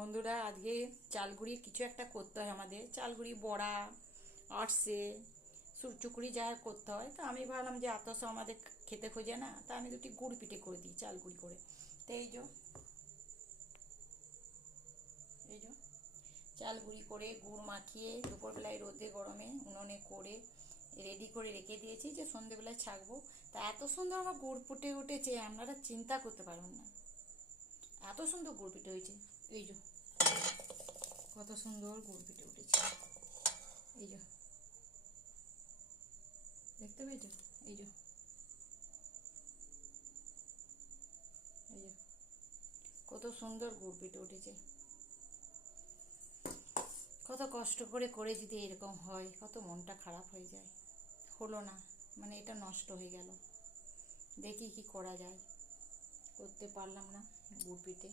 বন্ধুরা, আজকে চালগুড়ির কিছু একটা করতে হয়। আমাদের চালগুড়ি বড়া, আটসে, সুরচুকুড়ি যা করতে হয়। তা আমি ভাবলাম যে এত সব আমাদের খেতে খোঁজে না, তা আমি দুটি গুড় পিঠে করে দিই চালগুড়ি করে। তো এই যে চালগুড়ি করে গুড় মাখিয়ে দুপুরবেলায় রোদে গরমে উনুনে করে রেডি করে রেখে দিয়েছি যে সন্ধেবেলায় ছাকবো। তা এত সুন্দর আমার গুড় ফুটে উঠেছে, আপনারা চিন্তা করতে পারবেন না, এত সুন্দর গুড় পিঠে হয়েছে। এই যে কত সুন্দর গুড় পিঠে উঠেছে, এই যে দেখতে পেয়েছো? এই যে এই যে কত সুন্দর গুড় পিঠে উঠেছে। কত কষ্ট করে করে যদি এরকম হয়, কত মনটা খারাপ হয়ে যায়। হলো না, মানে এটা নষ্ট হয়ে গেল। দেখি কি করা যায়, করতে পারলাম না গুড় পিঠে।